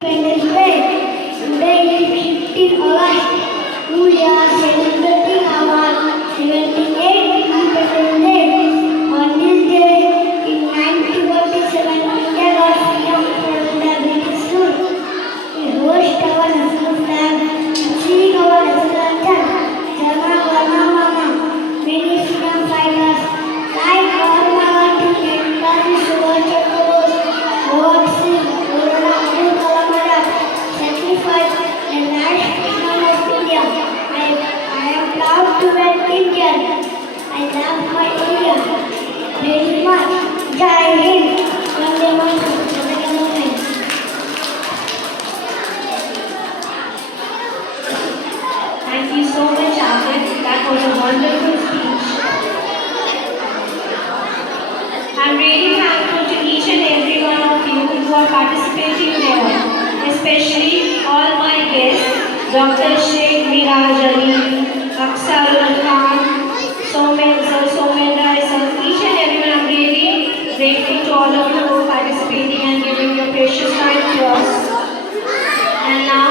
Independence Day. Today is 15 August. We are celebrating our 78th Independence Day. On this day, in 1947, India got freedom from the British rule. We hoist our national flag, sing our national anthem, Jana Gana Mana. Many freedom fighters like Mahatma Gandhi, Netaji Subhash Chandra Bose, Bhagat Singh, Maulana Abdul Kalam Azad sacrificed the last freedom of India. I am proud to be an Indian. I love my India very much. Jai Hind. Vande Mataram. Thank you so much, Amit. That was a wonderful speech. I'm really thankful to each and every one of you who are participating there, especially all my guests, Dr. Sheikh Miraj Ali, Aksarul Khan, Somendra, each and everyone. I'm really grateful to all of you who are participating and giving your precious time to us. And now,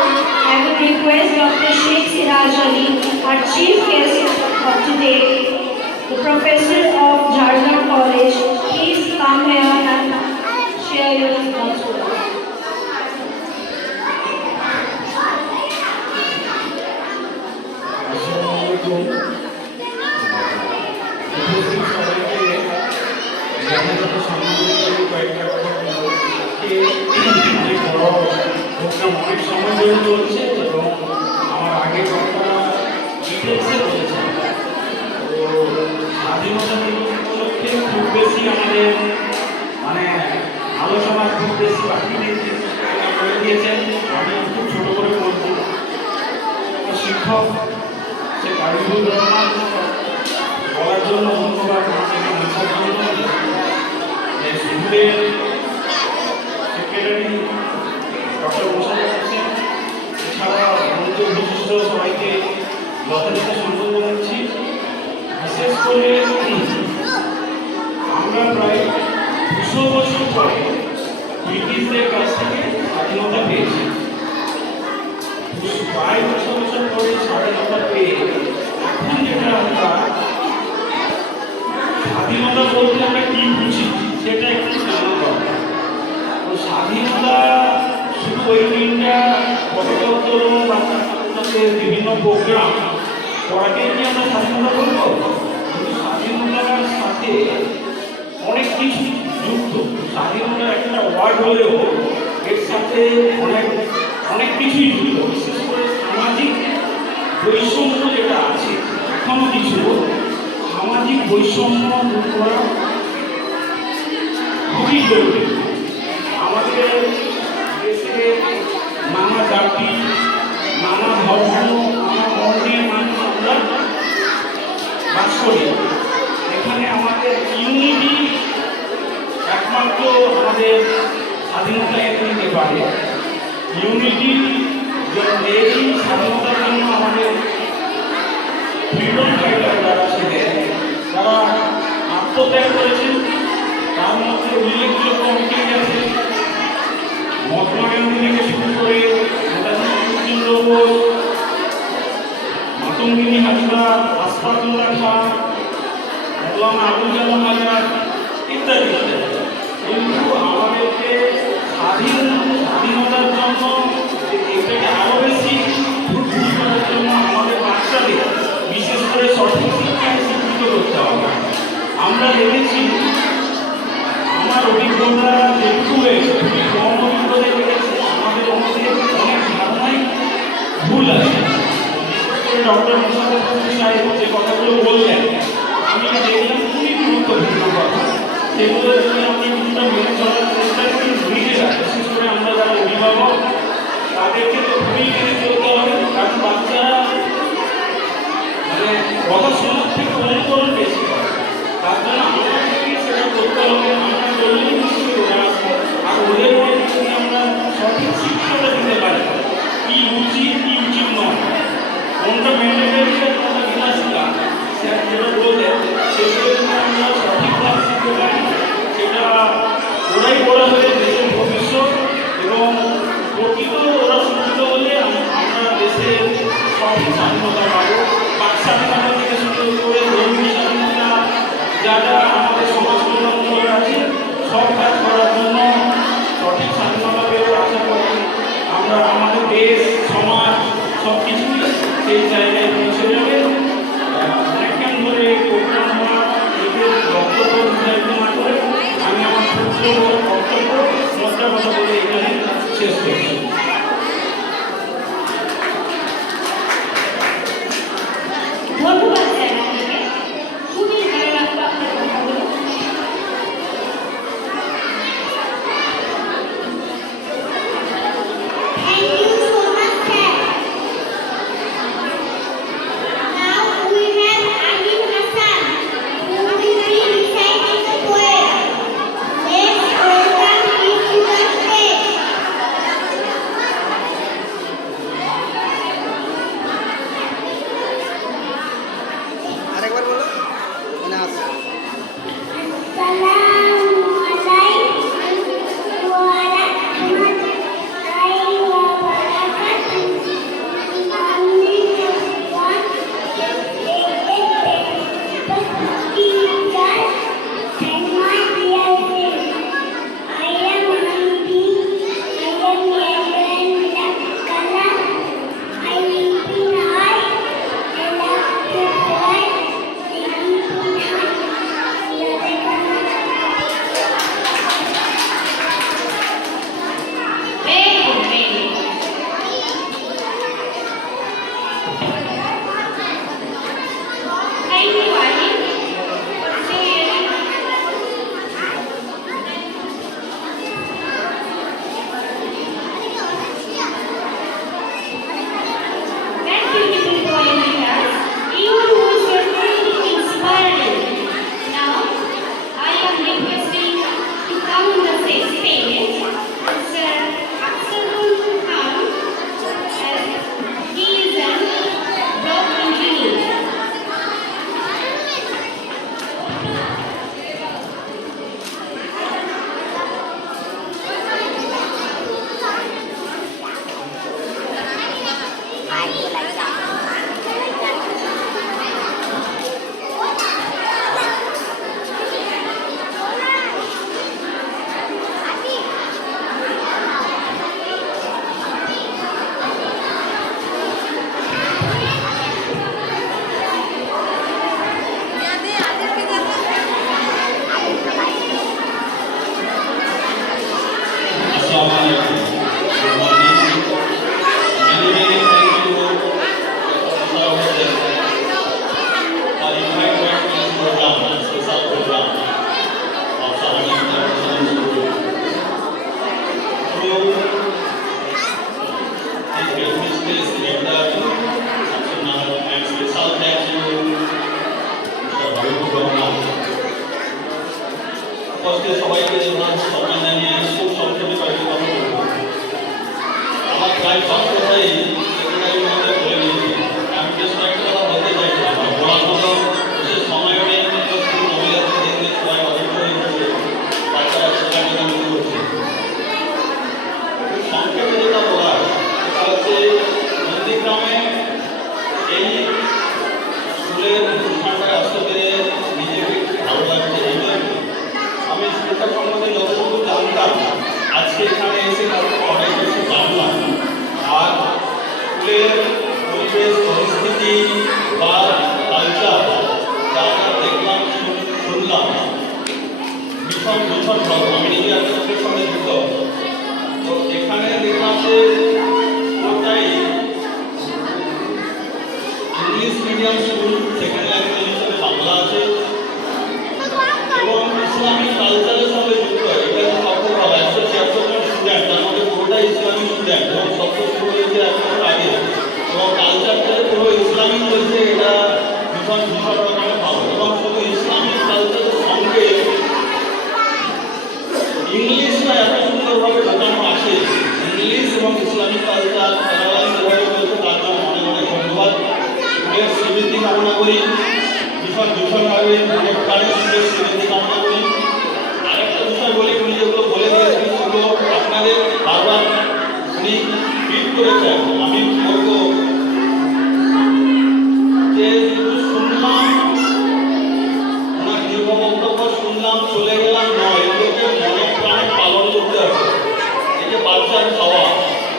I would request Dr. Sheikh Siraj Ali, our chief guest of today, the professor of Jharkhand College. Please come here and share your thoughts with us. অনেক সময় ধরে চলছে এবং আমার আগে কথা ডিটেলসে বলেছে। তো স্বাধীনতা দিবস উপলক্ষে খুব বেশি আমাদের মানে আলোচনা খুব বেশি বাকি নেই করে দিয়েছেন। আমি খুব ছোটো করে বলছি, শিক্ষক সে কারিগর রহমান বলার জন্য ধন্যবাদ, আসার জন্য স্কুলের সেক্রেটারি ডক্টর মোশাররফ হোসেন, এছাড়া মনোযোগ বিশিষ্ট সবাইকে যথাযথ সম্মান জানাচ্ছি। বিশেষ করে আমরা প্রায় 200 বছর পরে ব্রিটিশদের কাছ থেকে স্বাধীনতা পেয়েছি। প্রায় 200 বছর পরে স্বাধীনতা পেয়ে এখন যেটা আমরা স্বাধীনতা বলতে আমরা কি বুঝি সেটা একটু জানা দরকার। তো স্বাধীনতা শুধু ওই দিনটা পতাকা উত্তোলন বা বিভিন্ন প্রোগ্রাম করাকেই কি আমরা স্বাধীনতা বলবো? কিন্তু স্বাধীনতার সাথে অনেক কিছু যুক্ত। স্বাধীনতার একটা ওয়ার্ড হলেও এর সাথে অনেক কিছুই যুক্ত। বিশেষ করে সামাজিক বৈষম্য যেটা আছে এখনো কিছু সামাজিক বৈষম্য দূর করা খুবই জরুরি। আমাদের দেশে নানা জাতি, নানা ধর্ম, নানা বর্ণের মানুষ আমরা বাস করি। এখানে আমাদের ইউনিটি একমাত্র আমাদের স্বাধীনতা এনে দিতে পারে। ইউনিটি এই স্বাধীনতার জন্য আমাদের ফ্রিডম ফাইটার যারা ছিলেন, তারা আত্মত্যাগ করেছেন। তার মধ্যে উল্লেখযোগ্য অনেকেই আছে। মহাত্মা গান্ধী থেকে শুরু করে নেতাজি সুভাষচন্দ্র বোস, মাতঙ্গিনী হাজরা, আশফাকুল্লাহ খান, মৌলানা আবুল কালাম আজাদ ইত্যাদি। কিন্তু আমাদেরকে স্বাধীনতার জন্য এটাকে আরও বেশি ফুটফুট করার জন্য আমাদের বাচ্চাদের বিশেষ করে সঠিক শিক্ষায় শিক্ষিত করতে হবে। আমরা দেখেছি, আমার অভিজ্ঞতা যেটুকু হয়েছে খুবই কম অভিজ্ঞতায় দেখেছি, আমাদের মধ্যে অনেক ধারণাই ভুল আছে। বিশেষ করে ডক্টর মোশাররফ হোসেন সাহেব যে কথাগুলো বললেন, আমি দেখলাম খুবই গুরুত্বপূর্ণ কথা। সেগুলো যদি আমরা কিছুটা মেনে চলার চেষ্টা করি, নিজেরা বিশেষ করে আমরা যারা অভিভাবক তাদেরকে তো খুবই মেনে চলতে হবে। কারণ বাচ্চারা মানে কথা শোনার থেকে অনুকরণ বেশি করে। তার জন্য আমাদেরকে সেটা করতে হবে। আমরা করলেই নিশ্চয়ই ওরা আসবে। আর ওদের মধ্যে যদি আমরা সঠিক শিক্ষাটা দিতে পারি, কি উচিত কি উচিত নয়, কোনটা ম্যান্ডেটরি কোনটা বিলাসিতা, স্যার যেটা বললেন সেগুলো যদি আমরা সঠিকভাবে শিখতে পারি, সেটা ওরাই বড় হয়ে দেশের ভবিষ্যৎ এবং প্রতি সঠিক স্বাধীনতা পাবো। বাক স্বাধীনতা থেকে শুরু করে ধর্মীয় স্বাধীনতা, যা যা আমাদের সমাজ কল্যাণমূলক আছে সব কাজ করার জন্য সঠিক স্বাধীনতা পেলে আশা করি আমরা আমাদের দেশ সমাজ সব কিছুই সেই জায়গায় পৌঁছে যাবে। অনেকক্ষণ ধরে প্রোগ্রাম হওয়া নিজের বক্তব্য নির্ধারিত না করে আমি আমার ক্ষুদ্র বক্তব্য মধ্যে কথা বলে এখানে শেষ করছি। ধন্যবাদ স্যার আপনাকে, খুবই ভালো লাগলো আপনার কথাগুলো। Thank you so much, sir. Now we have Adil Hassan, who will be reciting the poem. Let's welcome him to the stage. আরেকবার বলো মানে আছে Assalamualaikum warahmatullahi wabarakatuh. Teachers and my dear friends, I am Hamidi. I am yellow and black color. I live in high. I love to fly. I live in high. Very good, very good. Thank you, Adil. So, thank you, people, for joining us. Your words were very inspiring. Now, I am requesting to come on the stage, Mr. Aksarul Khan, as he is a rock engineer. Assalamualaikum. Good morning. Many thank you, Professor Hussain, for inviting me to this program, special program of Sahani International School. Through this beautiful space, Director Samsunahar, and special thank you, Mr. Bhaviku Brahma. উপস্থিত সবাইকে সম্মান জানিয়ে খুব সংক্ষেপে কয়েকটি কথা বলব। আমার প্রায় সব কথাই সেক্রেটারি মহোদয় বলে দিয়েছি। আমি বেশ কয়েকটা কথা বলতে চাইছিলাম। বলার মতো বিশেষ সময় নেই, শুধু মহিলাদের দেখতে সবাই অসুস্থ হয়ে গেছে, বাচ্চারা সেখানে মৃত্যু করছে। খুব সংক্ষেপে যেটা বলার সেটা হচ্ছে নন্দীগ্রামে এই স্কুলের অনুষ্ঠানটায় আসতে পেরে নিজেকে ভালো লাগছে। আমি স্কুলটা সম্বন্ধে যতটুকু জানতাম আজকে এখানে এসে তারপর অনেক কিছু জানলাম। আর স্কুলের পরিবেশ পরিস্থিতি বা কালচার যা যা দেখলাম শুনলাম ভীষণ ভীষণ ভালো। আমি নিজে আপনাদের সঙ্গে যুক্ত। তো এখানে দেখলাম যে পুরোটাই English medium school, second language হিসেবে বাংলা আছে এবং ইসলামিক কালচারের সঙ্গে যুক্ত। এটা সবথেকে ভালো। 176 জন স্টুডেন্ট, তার মধ্যে পুরোটাই ইসলামিক স্টুডেন্ট এবং সবথেকে শুরু হয়েছে 1 বছর আগে এবং কালচারটা পুরো ইসলামিক হয়েছে। এটা ভীষণ ভীষণ রকমের ভালো এবং শুধু ইসলামিক কালচারের সঙ্গে ইংলিশটা এত সুন্দরভাবে ঢোকানো আছে। ইংলিশ এবং ইসলামিক কালচার প্যারালাল যেভাবে চলছে তার জন্য অনেক অনেক ধন্যবাদ। স্কুলের শ্রীবৃদ্ধি কামনা করি, ভীষণ ভীষণভাবে স্কুলের শ্রীবৃদ্ধি কামনা করি। আরেকটা বিষয় বলি, উনি যেগুলো বলে দিয়েছেন সেগুলো আপনাদের বারবার উনি টুইট করেছেন। আমি বলবো আর খাওয়া,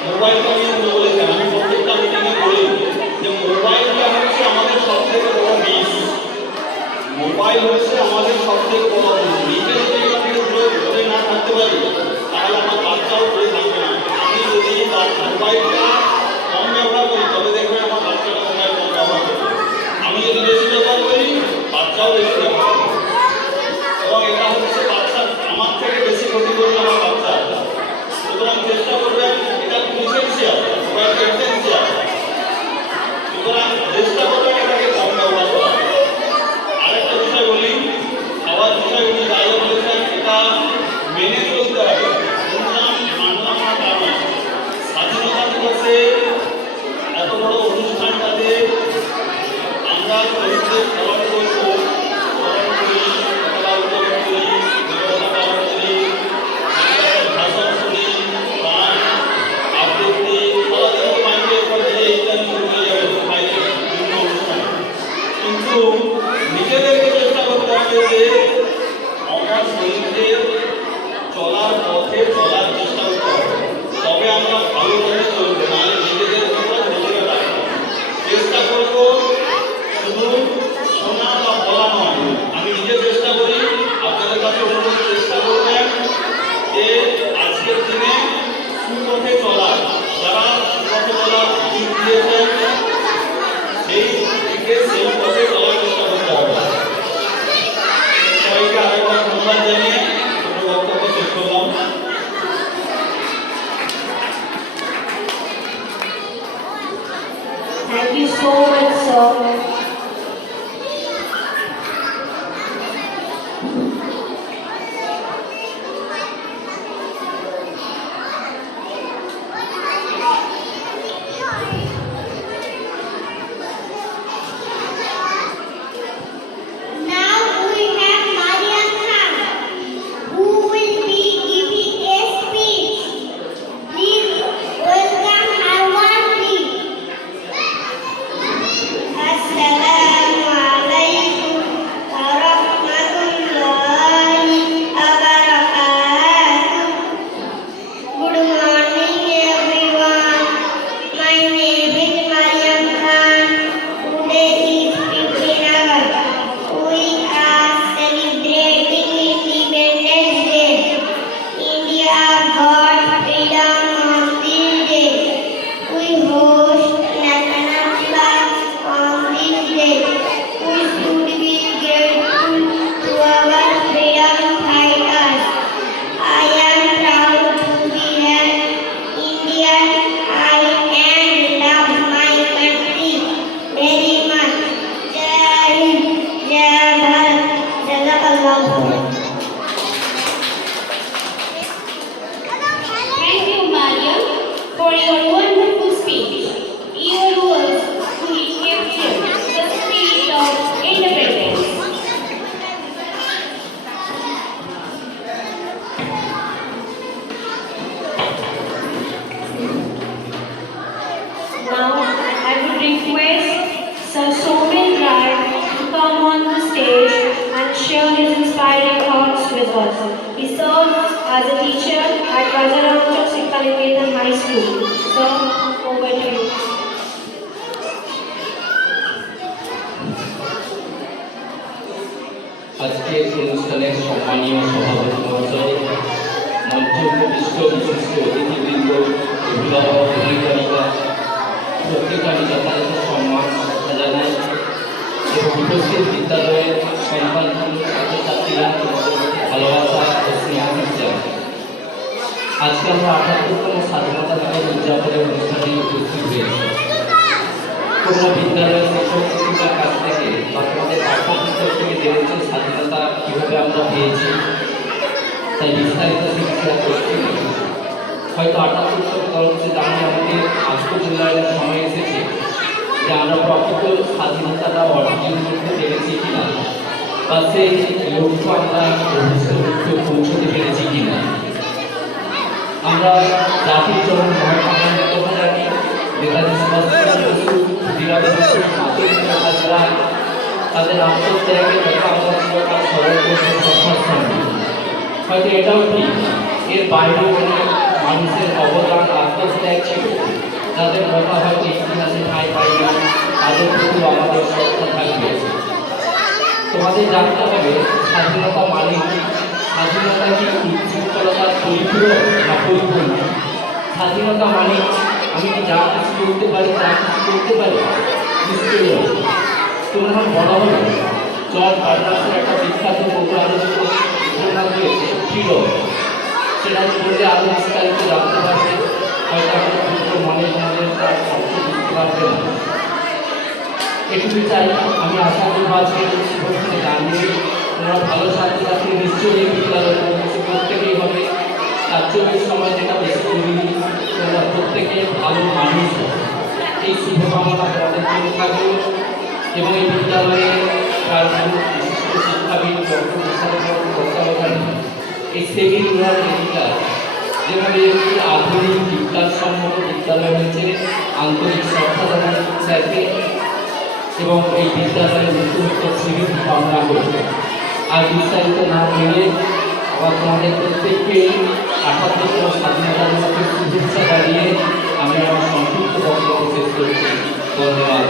মোবাইলটা নিয়ে উনি বলেছেন, আমি প্রত্যেকটা মিটিংয়ে বলি যে মোবাইলটা হচ্ছে আমাদের সব থেকে বড় বিষ। মোবাইল হচ্ছে আমাদের সব থেকে বড় বিষ। নিজে যদি এটা থেকে দূরে না থাকতে পারি তাহলে আমার বাচ্চাও দূরে থাকবে না। আমি যদি মোবাইলটা কম ব্যবহার করি তবে দেখবেন আমার বাচ্চাটা মোবাইল কম ব্যবহার করবে। আমি যদি বেশি ব্যবহার করি বাচ্চাও বেশি ব্যবহার করবে, এবং এটা হচ্ছে বাচ্চা আমার থেকে বেশি ক্ষতি করবে আমার বাচ্চা। সুতরাং চেষ্টা করবেন, এটা ইসেন্সিয়াল, মোবাইলটা ইসেন্সিয়াল, সুতরাং চেষ্টা করবেন এটাকে কম ব্যবহার করা। আরেকটা বিষয় বলি, খাওয়ার বিষয় উনি যাই বলেছেন এটা মেনে চলতে হবে। শুনলাম মানলাম না তা নয়। স্বাধীনতা দিবসে এত বড় অনুষ্ঠানটাতে আমরা শহীদদের স্মরণ করবো, স্মরণ করি, পতাকা উত্তোলন করি, নিরবতা পালন করি, ভাষণ শুনি, গান আবৃত্তি, সারাদিন মাইকের উপর দিয়ে ইত্যাদি শুরু হয়ে যাবে বাইরে বিভিন্ন অনুষ্ঠানে। কিন্তু নিজেদেরকে চেষ্টা করতে হবে যে আমার শহীদদের চলার পথে চলার চেষ্টা করতে হবে, তবে আমরা ভালো করে চলবো, নাহলে নিজেদের উপর নিজেরা রাখবো। চেষ্টা করবো শুধু শোনা বা বলা নয়, আমি নিজে চেষ্টা করি, আপনাদের কাছে অনুরোধ চেষ্টা করবেন যে আজকের দিনে সুপথে চলার, যারা সুপথে চলার দিক দিয়েছেন সেই দিকে সেই পথে চলার চেষ্টা করতে হবে। সবাইকে আরেকবার ধন্যবাদ জানিয়ে ছোট বক্তব্য শেষ করলাম। Thank you so much, sir. Now we have Maria Khan, who will be giving a speech. Please welcome her warmly. Assalamualaikum warahmatullahi wabarakatuh. Good morning, everyone. My name is Mariam Khan. Today is 15 August. We are celebrating Independence Day. India got freedom on this day. We host national flags on this day. We should be grateful to our freedom fighters. I am proud to be an Indian. I and love my country very much. Jai Hind, Jai Bharat, Jazakallahu khair. Thank you, Mariam, for your wonderful speech. Your words truly capture the spirit of independence. Now, I would request Sir Somin Rai to come on the stage and share his inspiring thoughts with us. He serves as a teacher at Rajaram Sikhaliketan High School. Sir, over to you. আজকের অনুষ্ঠানের সম্মানীয় সভাপতি মহাশয়, মঞ্চে উপবিষ্ট বিশিষ্ট অতিথিবৃন্দ, অভিভাবক, অভিভাবিকা, প্রত্যেককে আমি যথাযথ সম্মান শ্রদ্ধা জানাই এবং উপস্থিত বিদ্যালয়ের সন্তান ছাত্রছাত্রীরা ভালোবাসা ও স্নেহ জানাই। আজকে আমরা ৭৮তম স্বাধীনতা দিবস উদযাপনের অনুষ্ঠানে উপস্থিত হয়েছি। কোনো বিদ্যালয়ের শিক্ষক শিক্ষিকার কাছ থেকে বা আমাদের পাঠ্যপুস্তক থেকে জেনেছি স্বাধীনতা কীভাবে আমরা পেয়েছি, তাই বিস্তারিত শিক্ষা করছি। হয়তো ৭৮তম তরফে দাঁড়িয়ে আমাদের আত্মমূল্যায়নের সময় এসেছে যে আমরা প্রকৃত স্বাধীনতাটা অর্জন করতে পেরেছি কিনা, বা সেই লক্ষ্য আমরা ভবিষ্যতে পৌঁছতে পেরেছি কিনা। আমরা জাতির জন্য মহাত্মা গান্ধীর কথা জানি, নেতাজি সুভাষচন্দ্র বসু, ক্ষুদিরাম বসু, মাতৃকারা তাদের আত্মত্যাগের কথা আমরা চিরকাল স্মরণ করতে সক্ষম। হয়তো এটাও ঠিক, এর বাইরে অনেক মানুষের অবদান আত্মত্যাগ ছিল, যাদের কথা হয়তো ইতিহাসে ঠাঁই পাই না, তাদের প্রতি আমাদের শ্রদ্ধা থাকবে। তোমাদের জানতে হবে স্বাধীনতা মানে কি? স্বাধীনতা কি উচ্ছৃঙ্খলতার পরিপূরক না পরিপূর্ণ? স্বাধীনতা মানে আমি কি যা কিছু করতে পারি তা কিছু করতে পারি? নিশ্চয়ই নয়। তোমার বলা হলো জর্জ বার্নার্সের একটা বিখ্যাত পৌরাণিক ঘটনা রয়েছে ফ্রিডম। সেটা বললে আরো বিস্তারিত জানতে পারবে, হয়তো আমাদের ক্ষুদ্র মনের মধ্যে তার শব্দ বুঝতে পারবে না। এটুকু চাই, আমি আশা করবো আজকে শিক্ষককে জানিয়ে তোমরা ভালো ছাত্রছাত্রী নিশ্চয়ই এই বিদ্যালয়ে প্রত্যেকেই হবে। তার জন্য সময় যেটা বেশি জরুরি, তোমরা প্রত্যেকে ভালো মানুষ হবে। এই শুভকামনা আমাদের জন্য থাকবে এবং এই বিদ্যালয়ে তার বিশিষ্ট শিক্ষাবিদ তত্ত্বাবধানে এই সেমিন রুরাল এরিয়া যেভাবে একটি আধুনিক বিজ্ঞানসম্মত বিদ্যালয় হয়েছে, আন্তরিক শ্রদ্ধা জানাই স্যারকে এবং এই বিদ্যালয়ের উত্তর শ্রীবৃদ্ধি কামনা করব। আর বিস্তারিত না পেলে আবার তোমাদের প্রত্যেককে ৭৮তম স্বাধীনতা দিবসের শুভেচ্ছা জানিয়ে আমি আমার সংক্ষিপ্ত বক্তব্য শেষ করছি। ধন্যবাদ।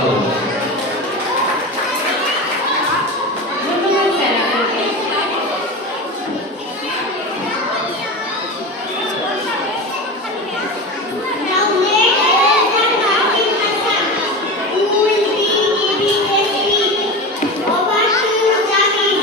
ধন্যবাদ স্যার আপনাকে। Now let's welcome Hafiz Hassan, who will be giving a speech. Over to you, Jamil.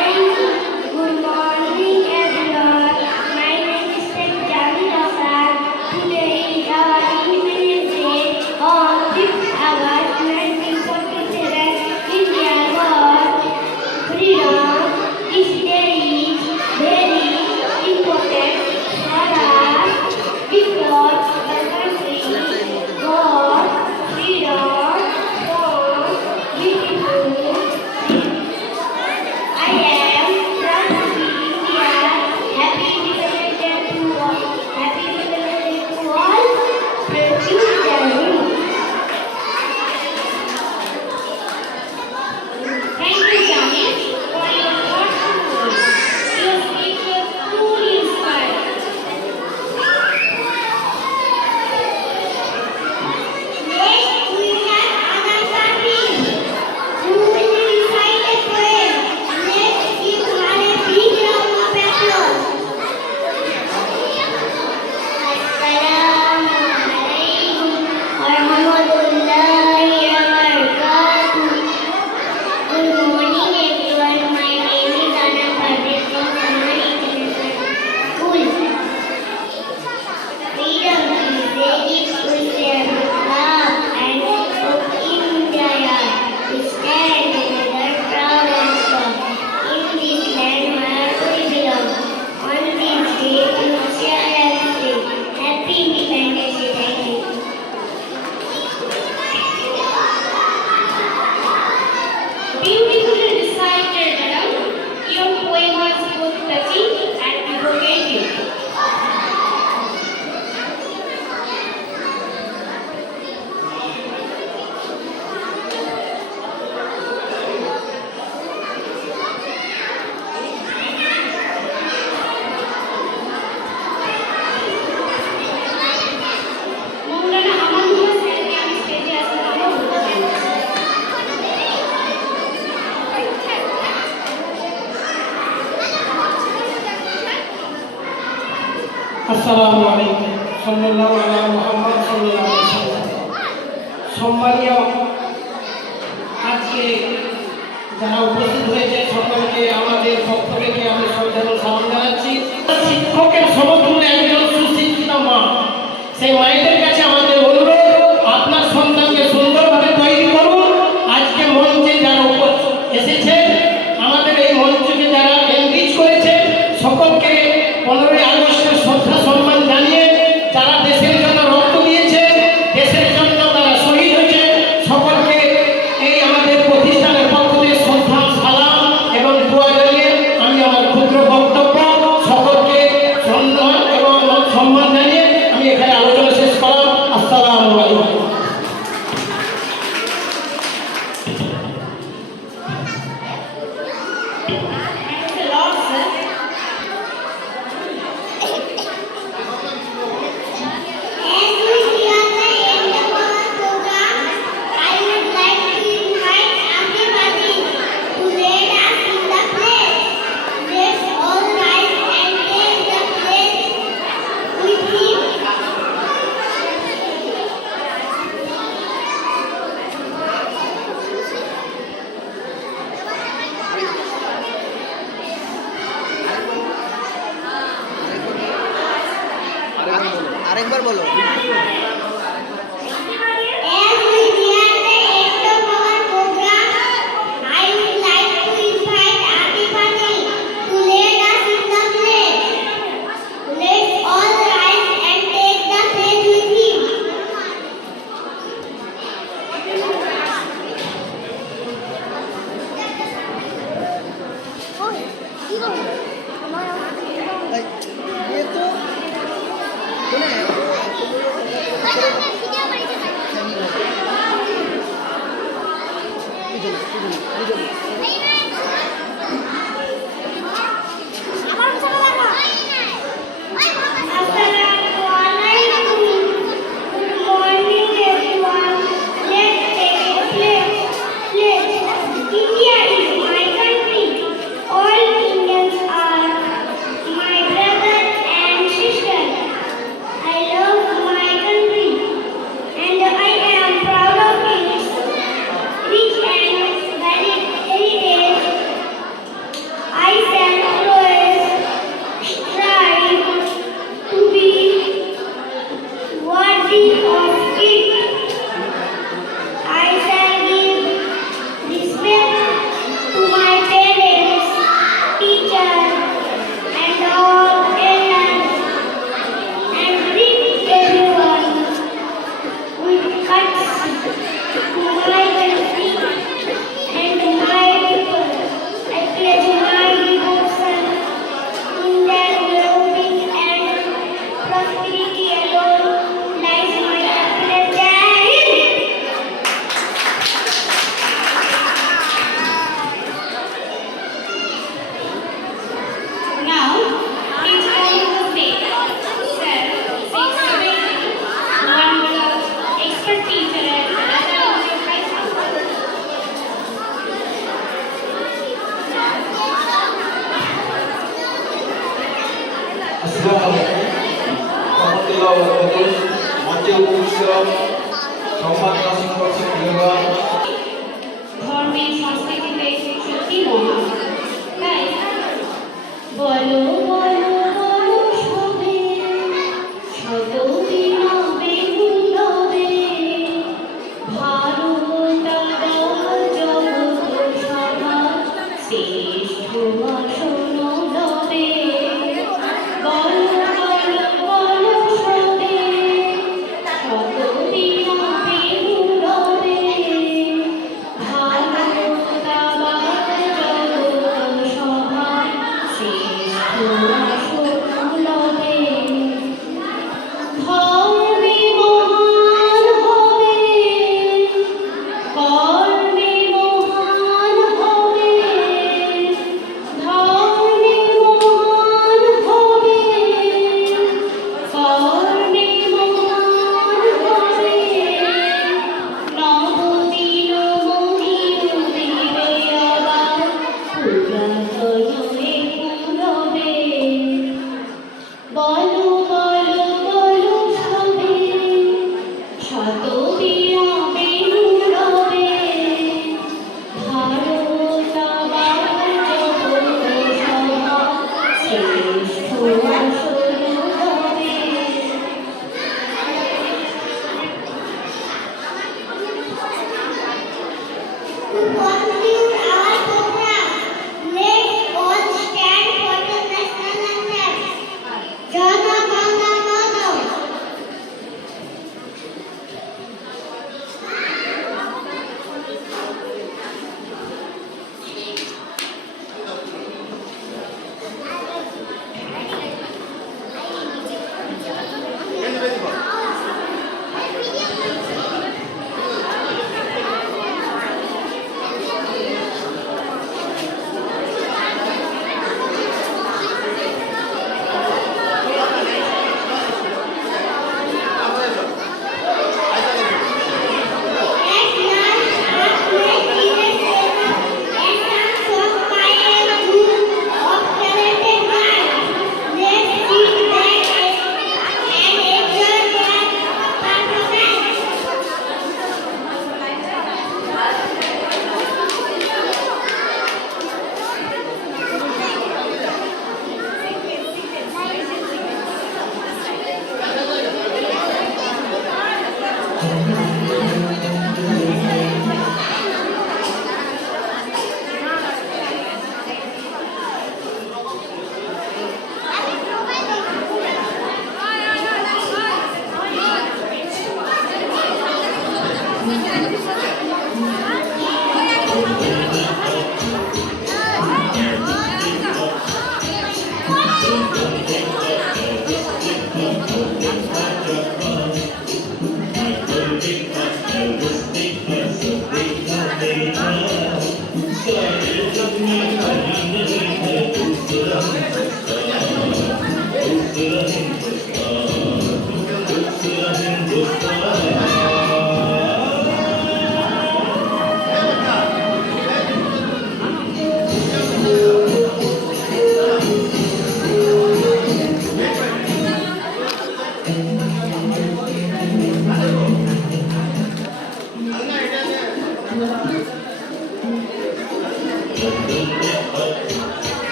Assalamualaikum. Good morning, everyone. My name is Sheikh Jamil Hassan. Today is our Independence Day on 5th August 1947. India got freedom. This day is very important for us because the country got freedom from beautiful I am proud to be India. Happy Independence Day to all. Happy Independence Day to all. Thank you, Jamil. Thank you, Jamil, for your thoughtful words. Your speech was truly inspiring. Next, we have Anand Patil, who will recite a poem. Let's give her a big round of applause. Assalamualaikum warahmatullahi wabarakatuh. Good morning, everyone. My name is Anand Patil from Kannan International School. Freedom is a gift we share with love and hope in India. We stand together proud and strong in this land where we belong. On this day, we shall have say, Happy Independence Day. Thank you. Beautifully recited, madam. Your poem was both touching and evocative. মৌলানা আমানুল্লাহ স্যারকে আমি স্টেজে আসার জন্য বলছি। আসসালামু আলাইকুম সাল্লাল্লাহু আলা মুহাম্মদ সাল্লাল্লাহু আলাইহি ওয়াসাল্লাম। সম্মানীয় আজকে যারা উপস্থিত হয়েছে সকলকে আমাদের পক্ষ থেকে আমি শ্রদ্ধার সালাম জানাচ্ছি। শিক্ষকের সমতুল্য একজন সুশিক্ষিত মা, সেই মায়েদের কাছে আমাদের অনুরোধ, আপনার সন্তানকে সুন্দরভাবে তৈরি করুন। আজকে মঞ্চে যারা এসেছে, আমাদের এই মঞ্চকে যারা এনরিচ করেছে, সকলকে 15ই আগস্টের শ্রদ্ধা সম্মান জানিয়ে যারা দেশের জন্য রক্ত দিয়েছে, দেশের জন্য তারা শহীদ হয়েছে, সকলকে এই আমাদের প্রতিষ্ঠানের পক্ষ থেকে শ্রদ্ধা সালাম এবং দোয়া জানিয়ে আমি আমার ক্ষুদ্র বক্তব্য Thanks a lot, sir. As we near the end of our program, I would like to invite everybody to lead us in the place. Let's all rise and take the place with him. আরেকবার বলো As we near the end of our program, I would like to invite everybody to lead us in the place. Let's all rise and take the place with him. এই, ये तो শুনে Assalamualaikum. Good morning, everyone. Let's take a place. India is my country. All Indians are my brothers and sisters. I love my country, and I am proud of its rich and varied heritage. I shall always strive to be worthy of it. I shall give respect to my parents, teachers, and all elders, and greet everyone with courtesy to my country and my people. I pledge my devotion in their well-being and prosperity alone lies my happiness. Jai Hind. Now, please follow the stage. Sir, six students, one expert teacher at Raja High School. আসসালামু আলাইকুম রহমতুল্লাহ ওয়া বারাকাতুহু মঞ্চে উপস্থিত সম্মানিত শিক্ষক শিক্ষিকাগণ ধর্মের সংস্কৃতিতে সত্যি মহান তাই বলো বলো বলো সবে শত বিনবে গুণবে ভারত জগৎ সভা শ্রেষ্ঠ আসন লবে বলো বলো বলো সবে শত বিনবে গুণবে ভারত জগৎ সভা শ্রেষ্ঠ আসন লবে ধর্মে মহান হবে কর্মে মহান হবে ধর্মে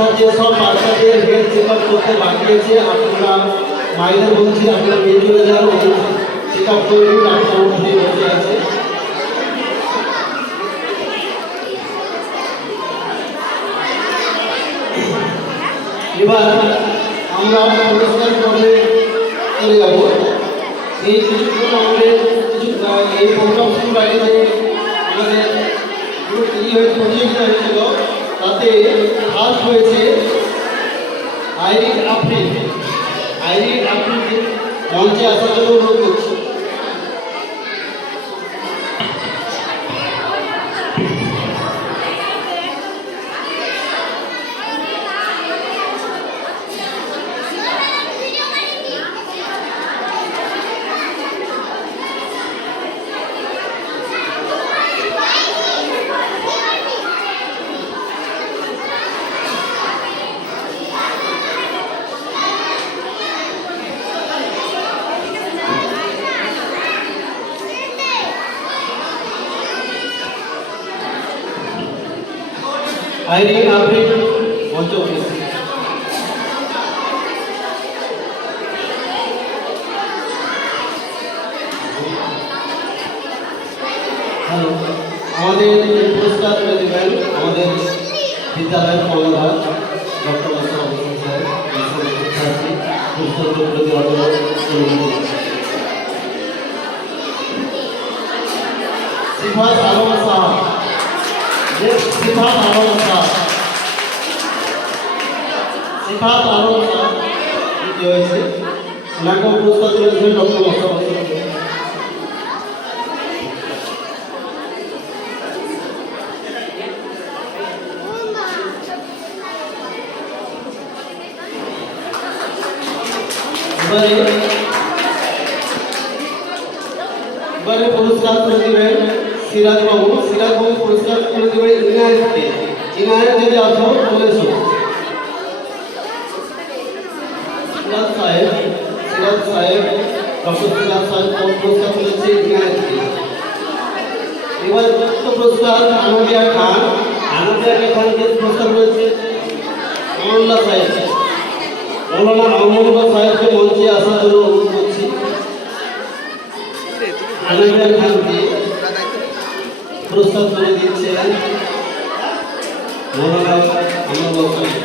সব যেসব বাচ্চাদের হেলথ চেক আপ করতে বাকি আছে আপনারা মায়েদের বলছি আপনারা নিয়ে চলে যান চেক আপ করে নিন, ডাক্তার ওখানে বসে আছে। এবার আমরা পুরস্কার পর্বে চলে যাব। এই কিছুক্ষণ আমাদের এই প্রোগ্রাম শুরুর আগে যে আমাদের প্রতিযোগিতা হয়েছিল তাতে ফার্স্ট হয়েছে আইরিন আফরিন। আইরিন আফরিনকে মঞ্চে আসার জন্য অনুরোধ করছি। আইরিন আফরিন মঞ্চে উপস্থিত। হ্যালো, আমাদের পুরস্কার তুলে দেবেন আমাদের বিদ্যালয়ের কর্ণধার ডক্টর মাস্টার অবসর স্যার, শিক্ষার্থী পুরস্কার তুলে দেওয়ার জন্য অনুরোধ করছি। সিফাত আলম সাহা, সিফাত আলম সাহা, সিফাত আলম সাহা কি হয়েছে ওনাকে পুরস্কার তুলে দেবেন ডক্টর মাস্টার অবসর। এবারে পুরস্কার তুলে দেবেন সিরাজ বাবু। সিরাজ বাবু পুরস্কার তুলে দেবেন ইনায়েতকে। ইনায়েত যদি আসো চলে এসো। সিরাজ সাহেব, ডক্টর সিরাজ সাহেব পুরস্কার তুলেছে ইনায়েতকে। এবার যুক্ত পুরস্কার আনন্দিয়া খান। আনন্দিয়া খানকে পুরস্কার তুলেছে আমরুল্লাহ সাহেব। মৌলানা আমরুল্লাহ সাহেবকে মঞ্চে আসার জন্য অনুরোধ করছি। আনন্দিয়া খানকে পুরস্কার তুলে দিচ্ছেন মৌলানা আমরুল্লাহ সাহেব।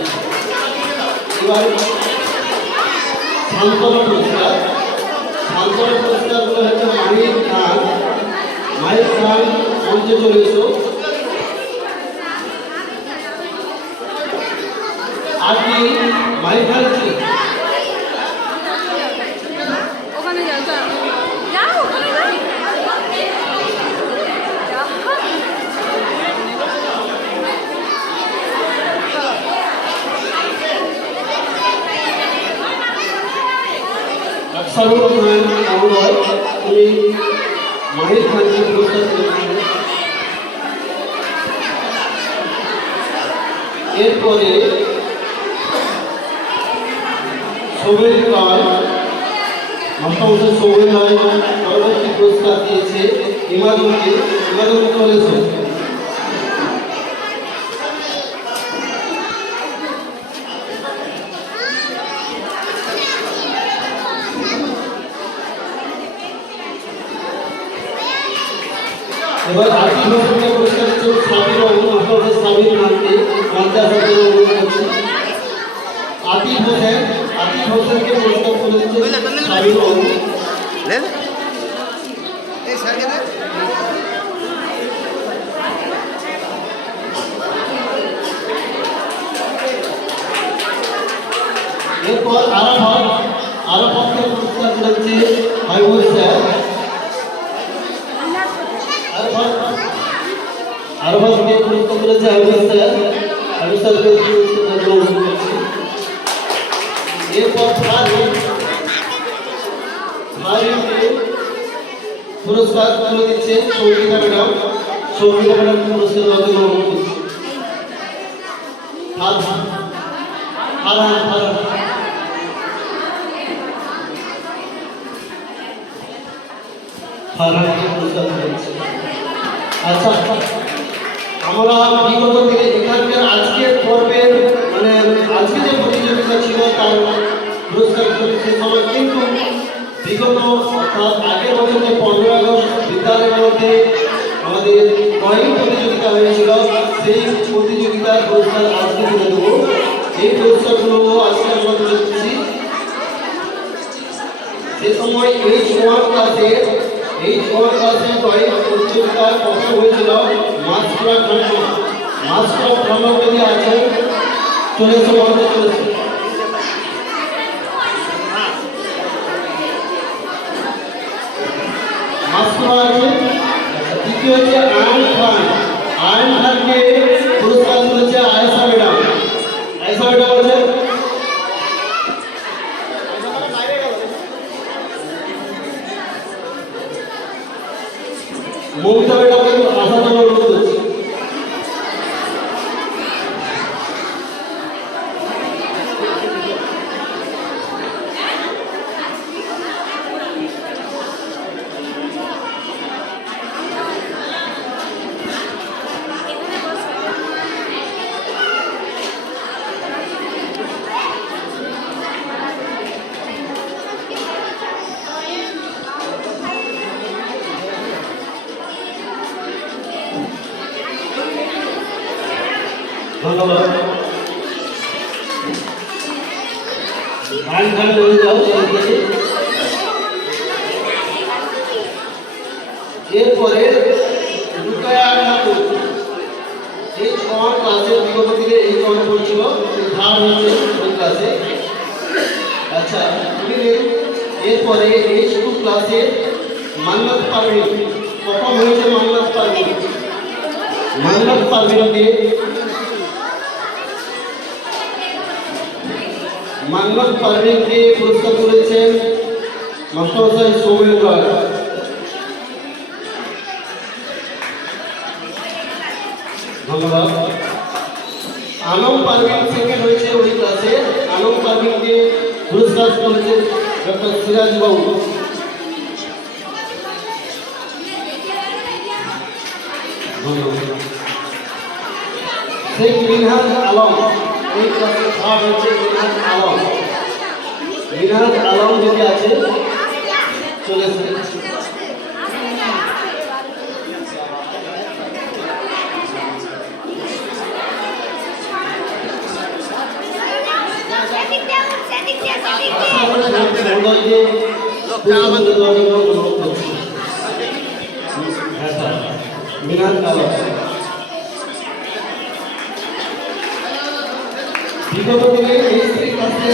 এবার সান্ত্বনা পুরস্কার। সান্ত্বনা পুরস্কারগুলো হচ্ছে মাহির খান। মাহির খান মঞ্চে চলে এসো। আপনি মাহির খান কি ওখানে যাও, যাও ওখানে যাও। সারুর রহমান মহোদয়, উনি মাহির খানকে পুরস্কার দিয়েছেন। এরপরে সোহেল খান, মাস্টার সোহেল রায় পরবর্তী পুরস্কার দিয়েছে ইমাদুলকে। ইমাদুল করেছে। এবার আতিফ হোসেনকে পুরস্কার দিচ্ছে সাবির বাবু। মাস্টার সাবির খানকে মঞ্চে আসার জন্য অনুরোধ করছি। আতিফ হোসেনকে পুরস্কার তুলে দিচ্ছে সাবির বাবু। এই স্যারকে দে। এরপর আরাফাতকে পুরস্কার তুলে দিচ্ছে হাইবুল স্যার। আরাফাতকে পুরস্কার তুলেছে হাইবুল স্যার। হাইবুল স্যারকে পুরস্কার অনুরোধ করছি। এরপর ফারিনকে পুরস্কার তুলে দিচ্ছে সঙ্গীতা ম্যাডাম। সঙ্গীতা ম্যাডাম পুরস্কার দেওয়ার জন্য অনুরোধ করছি। ফারহানকে পুরস্কার তুলে দিচ্ছে। আচ্ছা, আমরা বিগত থেকে এখানকার আজকের পর্বের মানে আজকে যে প্রতিযোগিতা ছিল তার পুরস্কার সে সময় কিন্তু বিগত তার আগের বছর যে 15 আগস্ট বিদ্যালয়ের মধ্যে আমাদের ড্রয়িং প্রতিযোগিতা হয়েছিল, সেই প্রতিযোগিতার পুরস্কার আজকে তুলে দেবো। এই পুরস্কারগুলো আজকে আমরা তুলে দিচ্ছি। সে সময় H1 ক্লাসে ড্রয়িং প্রতিযোগিতার প্রথম হয়েছিল মাস্টার ব্রাহ্মণ যদি আছে চলে এসে মধ্যে চলেছে। মাস্টার আছে। দ্বিতীয় হচ্ছে আয়ন খানকে পুরস্কার তুলেছে আয়েশা ম্যাডাম আছে। মমতা ম্যাডামকে আসার জন্য অনুরোধ করছি। ধন্যবাদ। গান বলে যাও। এরপরে রুকায়া খাতুন H1 ক্লাসের বিগত দিনে H1 পড়ছিল, থার্ড হচ্ছে ওই ক্লাসে। আচ্ছা, এরপরে H2 ক্লাসে মান্নাত পারভিন প্রথম হয়েছে। মান্নাত পারভিনকে পুরস্কার তুলেছেন মাস্টার সৌমেন রায়। ধন্যবাদ। আলম পারভিন সেকেন্ড হয়েছে ওই ক্লাসে। আলম পারভিনকে পুরস্কার তুলেছেন ডক্টর সিরাজ বাবু। শেখ মিনহাজ আলম এই ক্লাসে থার্ড হচ্ছে। মিনহাজ আলম যদি আছে চলে এসে। মিনহাজ আলম বিগত দিনে এই ক্লাসে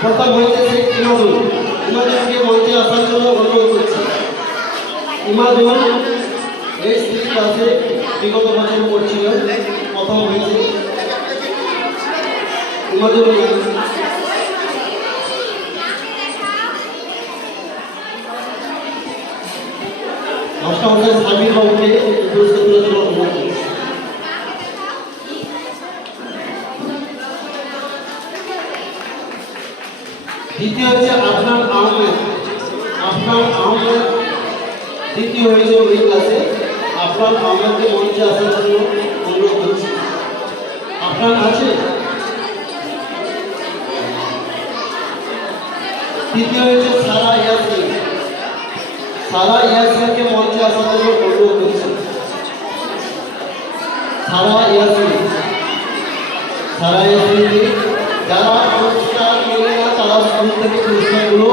প্রথম হয়েছে শেখ ইমাদুলকে মঞ্চে আসার জন্য অনুরোধ করছি। ইমাদুল এই ক্লাসে বিগত বছর পড়ছিল, প্রথম হয়েছে ইমাদুল। মাস্টার সাবির বাবুকে পুরস্কার তুলে দেওয়ার অনুরোধ করছি। দ্বিতীয় হচ্ছে আফনান আহমেদ দ্বিতীয় হয়েছে ওই ক্লাসে। আফনান আহমেদকে মঞ্চে আসার জন্য অনুরোধ করছি। আফনান আছে। তৃতীয় হয়েছে সারা ইয়াসমিনকে মঞ্চে আসার জন্য অনুরোধ করছি। সারা ইয়াসমিনকে যারা পুরস্কার পেলে না তারা স্কুল থেকে পুরস্কারগুলো